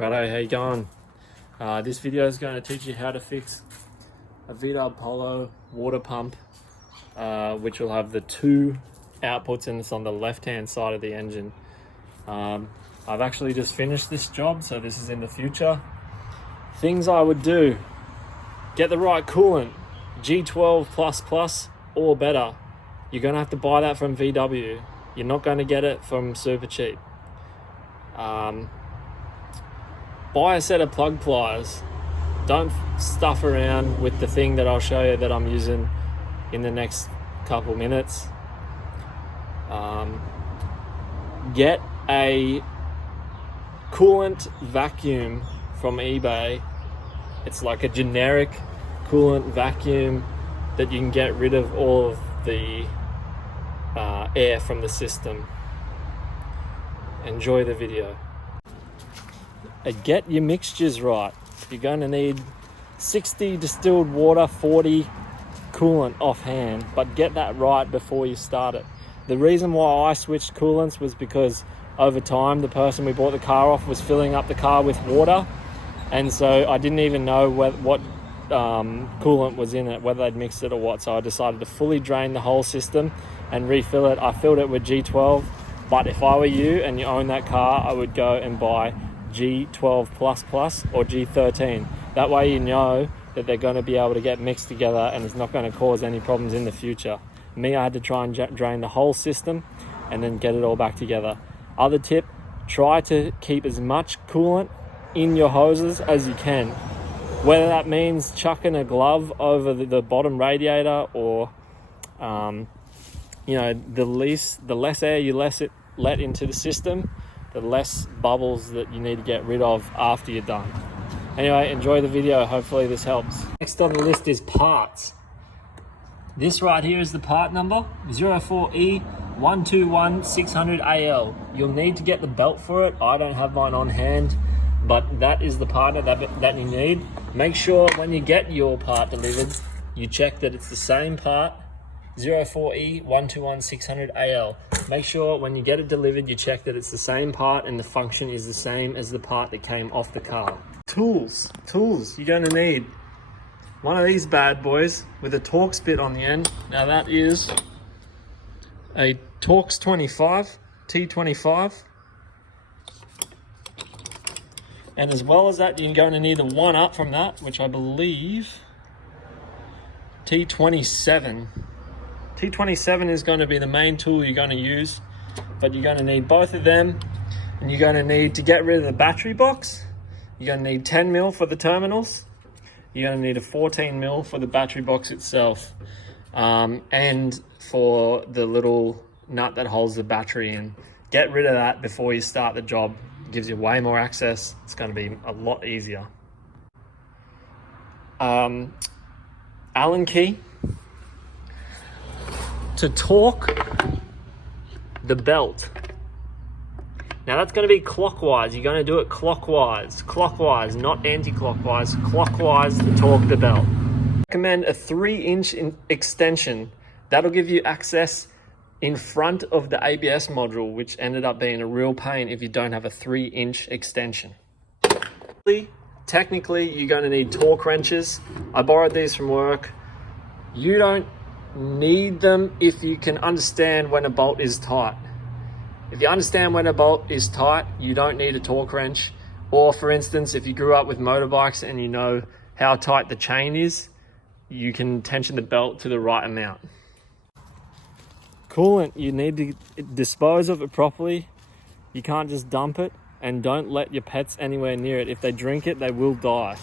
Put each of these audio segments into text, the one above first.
Righto, how you going? This video is going to teach you how to fix a Polo water pump, which will have the two outputs, and it's on the left hand side of the engine. I've actually just finished this job, so this is in the future. Things I would do: get the right coolant, G12++ or better. You're going to have to buy that from VW. You're not going to get it from super cheap. Buy a set of plug pliers. Don't stuff around with the thing that I'll show you that I'm using in the next couple minutes. Get a coolant vacuum from eBay. It's like a generic coolant vacuum that you can get rid of all of the air from the system. Enjoy the video. Get your mixtures right. You're going to need 60 distilled water, 40 coolant offhand, but get that right before you start it. The reason why I switched coolants was because over time the person we bought the car off was filling up the car with water, and so I didn't even know what coolant was in it, whether they'd mixed it or what. So I decided to fully drain the whole system and refill it. I filled it with G12, but if I were you and you own that car, I would go and buy G12++ or G13. That way you know that they're going to be able to get mixed together and it's not going to cause any problems in the future. Me, I had to try and drain the whole system and then get it all back together. Other tip: try to keep as much coolant in your hoses as you can. Whether that means chucking a glove over the bottom radiator, or the less air you let into the system, the less bubbles that you need to get rid of after you're done. Anyway, enjoy the video. Hopefully this helps. Next on the list is parts. This right here is the part number, 04E121600AL. You'll need to get the belt for it. I don't have mine on hand, but that is the part that you need. Make sure when you get your part delivered, you check that it's the same part, 04E121600AL. Make sure when you get it delivered, you check that it's the same part and the function is the same as the part that came off the car. Tools. You're going to need one of these bad boys with a Torx bit on the end. Now that is a Torx 25, T25. And as well as that, you're going to need a one up from that, which I believe T27. T27 is going to be the main tool you're going to use, but you're going to need both of them, and you're going to need to get rid of the battery box. You're going to need 10 mil for the terminals. You're going to need a 14 mil for the battery box itself, and for the little nut that holds the battery in. Get rid of that before you start the job. It gives you way more access. It's going to be a lot easier. Allen key to torque the belt. Now that's going to be clockwise. You're going to do it clockwise, not anti-clockwise, clockwise to torque the belt. I recommend a 3-inch extension. That'll give you access in front of the ABS module, which ended up being a real pain if you don't have a 3-inch extension. Technically, you're going to need torque wrenches. I borrowed these from work. You don't need them if you can understand when a bolt is tight. If you understand when a bolt is tight, you don't need a torque wrench. Or for instance, if you grew up with motorbikes and you know how tight the chain is, you can tension the belt to the right amount. Coolant, you need to dispose of it properly. You can't just dump it, and don't let your pets anywhere near it. If they drink it, they will die.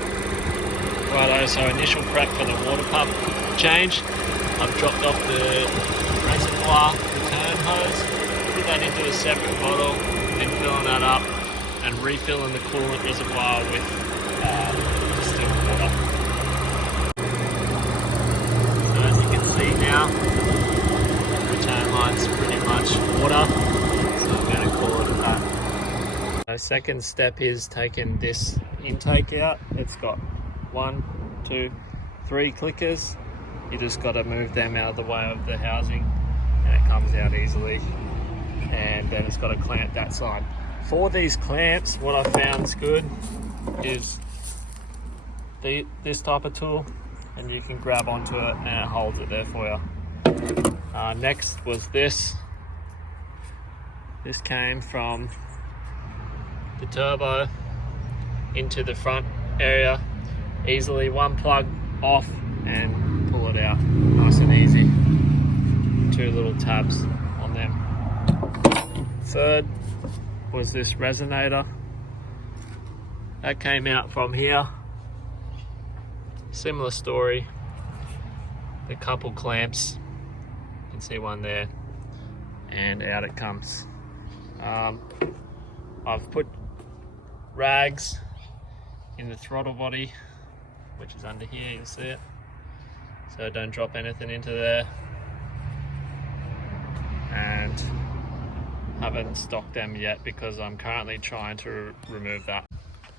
Righto, so initial prep for the water pump change. I've dropped off the reservoir return hose, put that into a separate bottle, and filling that up and refilling the coolant reservoir with distilled water. So as you can see now, the return line's pretty much water, so I'm going to call it that. The second step is taking this intake out. It's got 1, 2, 3 clickers. You just got to move them out of the way of the housing and it comes out easily, and then it's got to clamp that side. For these clamps, what I found's good is this type of tool, and you can grab onto it and it holds it there for you. Next was this. This came from the turbo into the front area. Easily one plug off and pull it out. Nice and easy. 2 little tabs on them. Third was this resonator. That came out from here. Similar story. A couple clamps. You can see one there. And out it comes. I've put rags in the throttle body, which is under here, you'll see it. So don't drop anything into there. And haven't stocked them yet because I'm currently trying to remove that.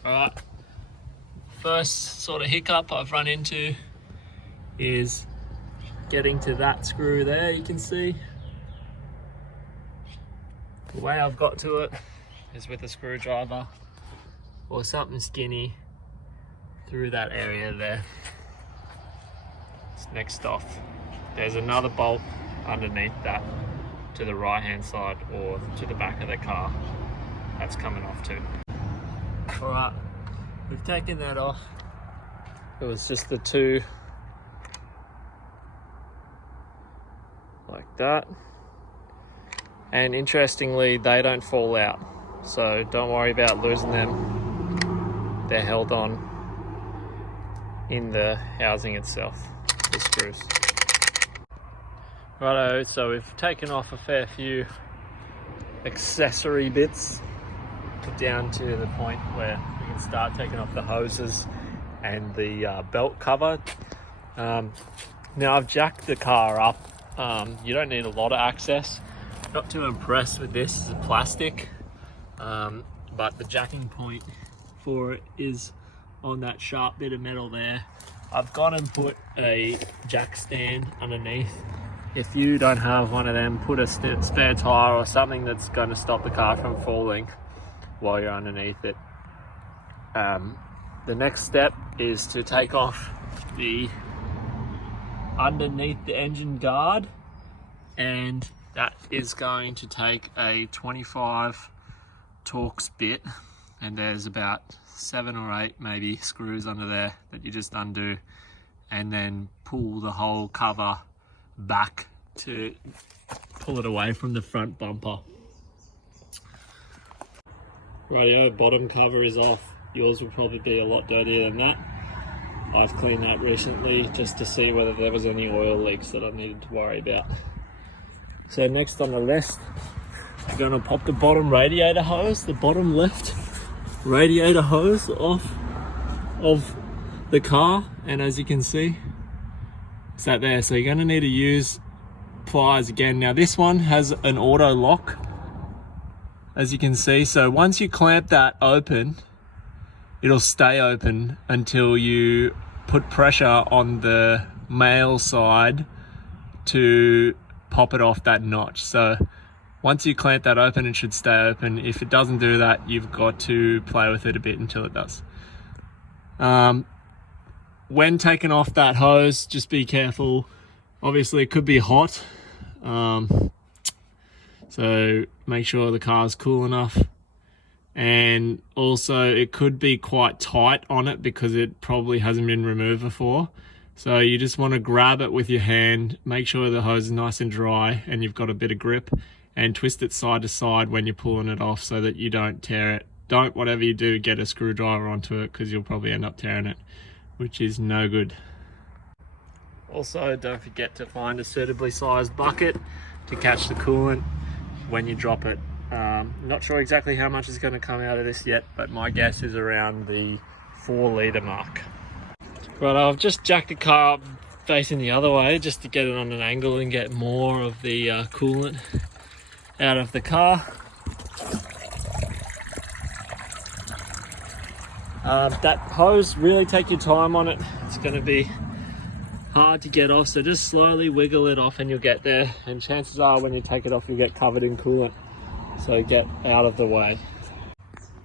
Alright, first sort of hiccup I've run into is getting to that screw there, you can see. The way I've got to it is with a screwdriver or something skinny through that area there. It's next off. There's another bolt underneath that to the right hand side or to the back of the car. That's coming off too. Alright, we've taken that off. It was just the 2 like that. And interestingly, they don't fall out. So don't worry about losing them. They're held on in the housing itself, the screws. Righto, so we've taken off a fair few accessory bits down to the point where we can start taking off the hoses and the belt cover. Now I've jacked the car up. You don't need a lot of access. Not too impressed with this, it's plastic. But the jacking point for it is on that sharp bit of metal there. I've gone and put a jack stand underneath. If you don't have one of them, put a spare tire or something that's going to stop the car from falling while you're underneath it. The next step is to take off the underneath the engine guard, and that is going to take a 25 Torx bit, and there's about 7 or 8 maybe screws under there that you just undo and then pull the whole cover back to pull it away from the front bumper. Rightio, bottom cover is off. Yours will probably be a lot dirtier than that. I've cleaned that recently just to see whether there was any oil leaks that I needed to worry about. So next on the list, we're going to pop the bottom radiator hose, the bottom left radiator hose off of the car, and as you can see, it's that there. So you're going to need to use pliers again. Now this one has an auto lock, as you can see. So once you clamp that open, it'll stay open until you put pressure on the male side to pop it off that notch. So once you clamp that open, it should stay open. If it doesn't do that, you've got to play with it a bit until it does. When taking off that hose, just be careful. Obviously it could be hot, so make sure the car's cool enough. And also it could be quite tight on it because it probably hasn't been removed before. So you just want to grab it with your hand, make sure the hose is nice and dry and you've got a bit of grip, and twist it side to side when you're pulling it off so that you don't tear it. Don't, whatever you do, get a screwdriver onto it because you'll probably end up tearing it, which is no good. Also, don't forget to find a suitably sized bucket to catch the coolant when you drop it. Not sure exactly how much is going to come out of this yet, but my guess is around the 4 litre mark. Right, I've just jacked the car up facing the other way just to get it on an angle and get more of the coolant out of the car. That hose, really take your time on it. It's going to be hard to get off, so just slowly wiggle it off and you'll get there, and chances are when you take it off you'll get covered in coolant, so get out of the way.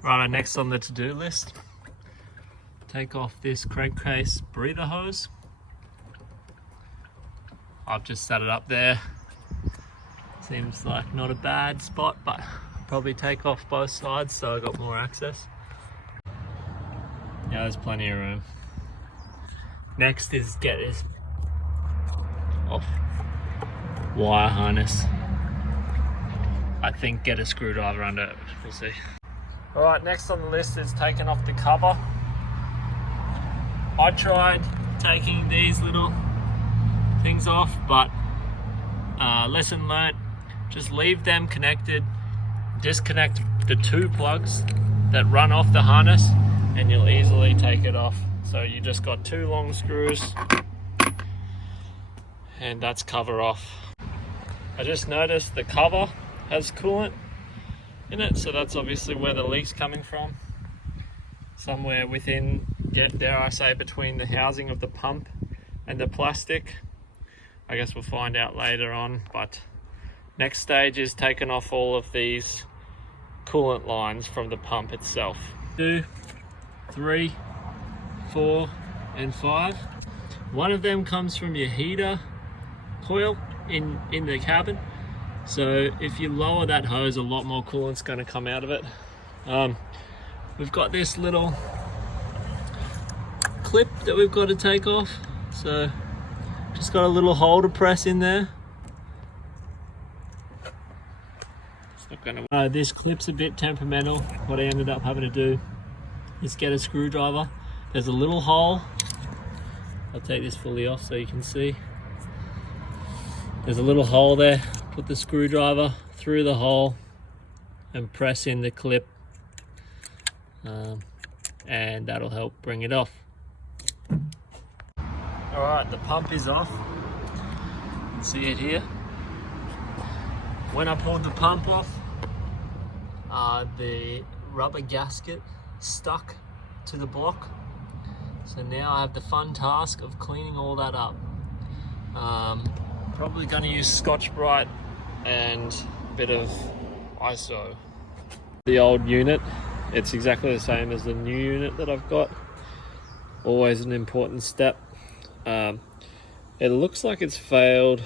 Right, next on the to-do list, take off this crankcase breather hose. I've just set it up there. Seems like not a bad spot, but I'll probably take off both sides so I got more access. Yeah, there's plenty of room. Next is get this off wire harness. I think get a screwdriver under it, we'll see. Alright, next on the list is taking off the cover. I tried taking these little things off, but lesson learnt, just leave them connected, disconnect the two plugs that run off the harness and you'll easily take it off. So you just got two long screws and that's cover off. I just noticed the cover has coolant in it, so that's obviously where the leak's coming from. Somewhere within, dare I say, between the housing of the pump and the plastic. I guess we'll find out later on, but next stage is taking off all of these coolant lines from the pump itself. 2, 3, 4, and 5. One of them comes from your heater coil in the cabin. So if you lower that hose, a lot more coolant's going to come out of it. We've got this little clip that we've got to take off. So just got a little hole to press in there. It's not gonna. This clip's a bit temperamental. What I ended up having to do is get a screwdriver. There's a little hole. I'll take this fully off so you can see. There's a little hole there. Put the screwdriver through the hole and press in the clip, and that'll help bring it off. Alright, the pump is off. You can see it here. When I pulled the pump off, the rubber gasket stuck to the block. So now I have the fun task of cleaning all that up. Probably going to use Scotch-Brite and a bit of ISO. The old unit, it's exactly the same as the new unit that I've got. Always an important step. It looks like it's failed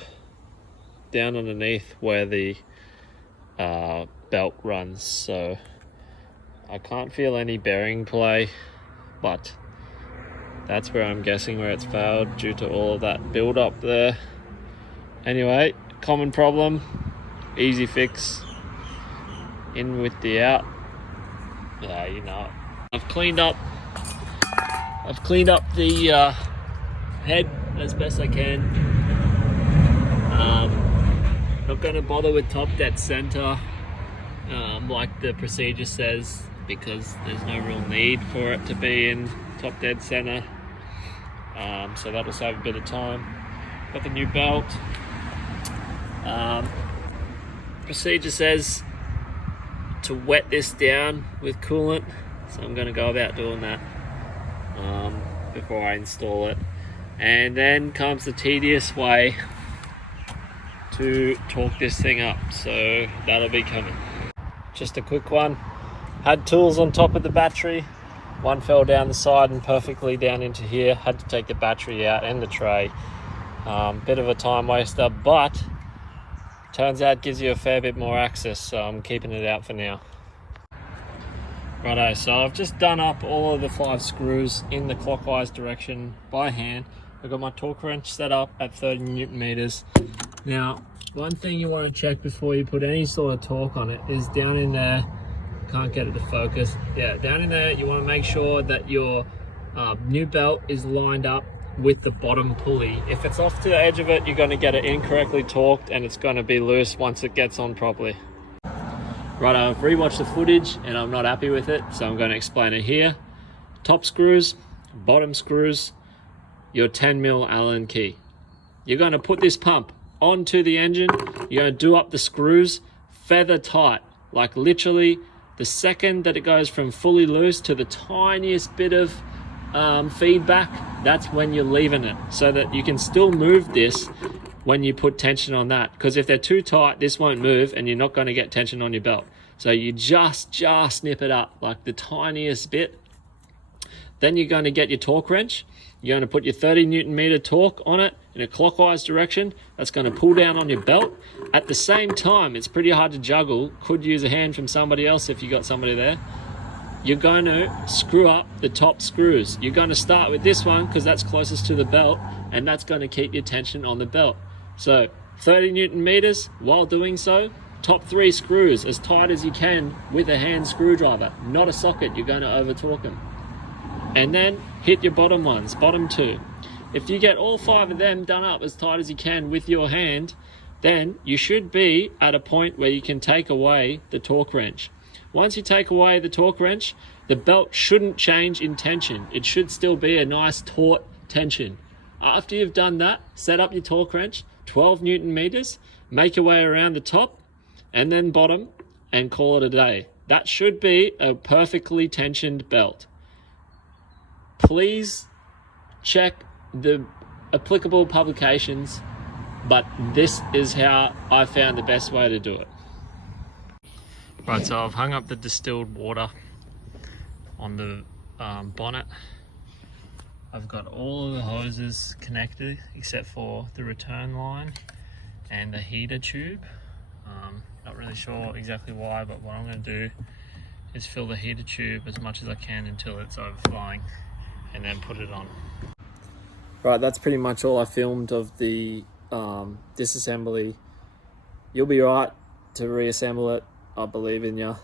down underneath where the belt runs, so I can't feel any bearing play, but that's where I'm guessing where it's failed due to all of that build up there. Anyway, common problem, easy fix, in with the out. Yeah, you know it. I've cleaned up the head as best I can. Not going to bother with top dead center like the procedure says, because there's no real need for it to be in top dead center. So that'll save a bit of time. Got the new belt. Procedure says to wet this down with coolant, so I'm going to go about doing that before I install it. And then comes the tedious way to torque this thing up, so that'll be coming. Just a quick one. Had tools on top of the battery. One fell down the side and perfectly down into here. Had to take the battery out and the tray. Bit of a time waster, but turns out it gives you a fair bit more access, so I'm keeping it out for now. Righto, so I've just done up all of the 5 screws in the clockwise direction by hand. I've got my torque wrench set up at 30 Newton meters. Now, one thing you want to check before you put any sort of torque on it is down in there. Can't get it to focus. Yeah, down in there, you want to make sure that your new belt is lined up with the bottom pulley. If it's off to the edge of it, you're going to get it incorrectly torqued and it's going to be loose once it gets on properly. Right, I've rewatched the footage and I'm not happy with it, so I'm going to explain it here. Top screws, bottom screws, your 10mm Allen key. You're going to put this pump onto the engine, you're going to do up the screws feather tight, like literally the second that it goes from fully loose to the tiniest bit of feedback, that's when you're leaving it, so that you can still move this when you put tension on that, because if they're too tight, this won't move and you're not going to get tension on your belt. So you just snip it up, like the tiniest bit. Then you're going to get your torque wrench. You're going to put your 30 Newton meter torque on it in a clockwise direction. That's going to pull down on your belt. At the same time, it's pretty hard to juggle. Could use a hand from somebody else if you got somebody there. You're going to screw up the top screws. You're going to start with this one because that's closest to the belt, and that's going to keep your tension on the belt. So 30 Newton meters. While doing so, top 3 screws as tight as you can with a hand screwdriver, not a socket. You're going to over torque them. And then hit your bottom ones, bottom 2. If you get all 5 of them done up as tight as you can with your hand, then you should be at a point where you can take away the torque wrench. Once you take away the torque wrench, the belt shouldn't change in tension. It should still be a nice taut tension. After you've done that, set up your torque wrench, 12 Newton meters, make your way around the top and then bottom, and call it a day. That should be a perfectly tensioned belt. Please check the applicable publications, but this is how I found the best way to do it. Right, so I've hung up the distilled water on the bonnet. I've got all of the hoses connected except for the return line and the heater tube. Not really sure exactly why, but what I'm going to do is fill the heater tube as much as I can until it's overflowing, and then put it on. Right, that's pretty much all I filmed of the disassembly. You'll be right to reassemble it. I believe in you.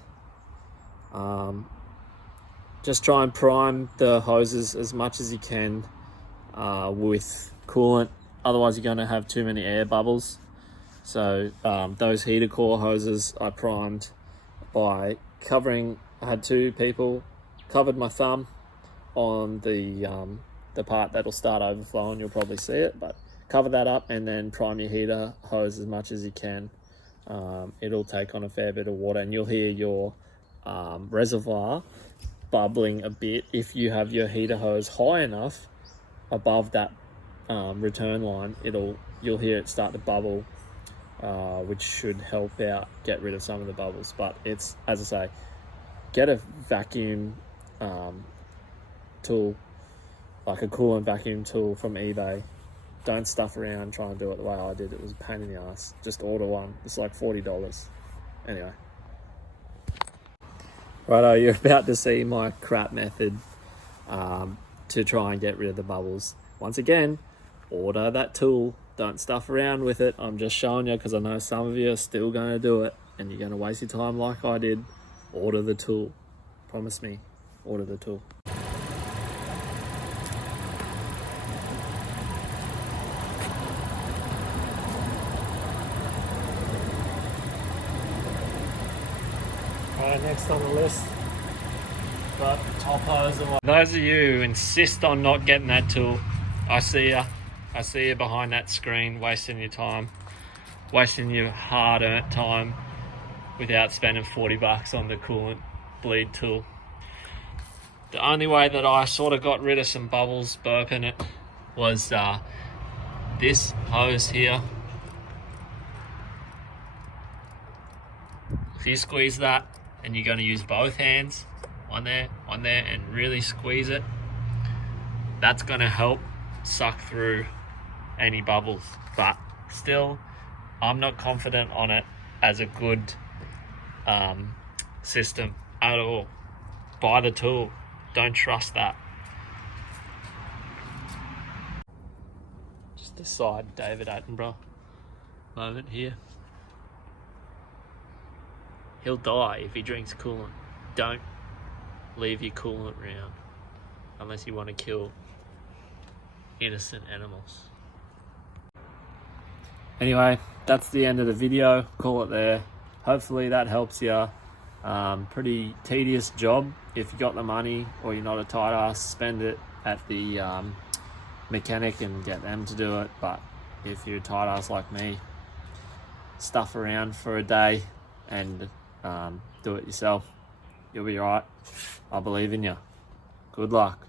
Just try and prime the hoses as much as you can with coolant. Otherwise you're going to have too many air bubbles. So those heater core hoses I primed by covering, I had 2 people, covered my thumb on the part that'll start overflowing. You'll probably see it, but cover that up and then prime your heater hose as much as you can. It'll take on a fair bit of water, and you'll hear your reservoir bubbling a bit if you have your heater hose high enough above that return line. You'll hear it start to bubble, which should help out get rid of some of the bubbles. But it's, as I say, get a vacuum tool, like a coolant vacuum tool from eBay. Don't stuff around, try and do it the way I did. It was a pain in the ass. Just order one. It's like $40. Anyway. Righto, you're about to see my crap method to try and get rid of the bubbles. Once again, order that tool. Don't stuff around with it. I'm just showing you because I know some of you are still going to do it and you're going to waste your time like I did. Order the tool. Promise me, order the tool. Next on the list, got top hose. Those of you who insist on not getting that tool, I see you behind that screen wasting your time, wasting your hard-earned time without spending $40 on the coolant bleed tool. The only way that I sort of got rid of some bubbles burping it was this hose here. If you squeeze that, and you're going to use both hands, one there, and really squeeze it, that's going to help suck through any bubbles. But still, I'm not confident on it as a good system at all. Buy the tool. Don't trust that. Just a side David Attenborough moment here. He'll die if he drinks coolant. Don't leave your coolant around unless you want to kill innocent animals. Anyway, that's the end of the video. Call it there. Hopefully that helps you. Pretty tedious job. If you got the money or you're not a tight ass, spend it at the mechanic and get them to do it. But if you're a tight ass like me, stuff around for a day and do it yourself. You'll be alright. I believe in you. Good luck.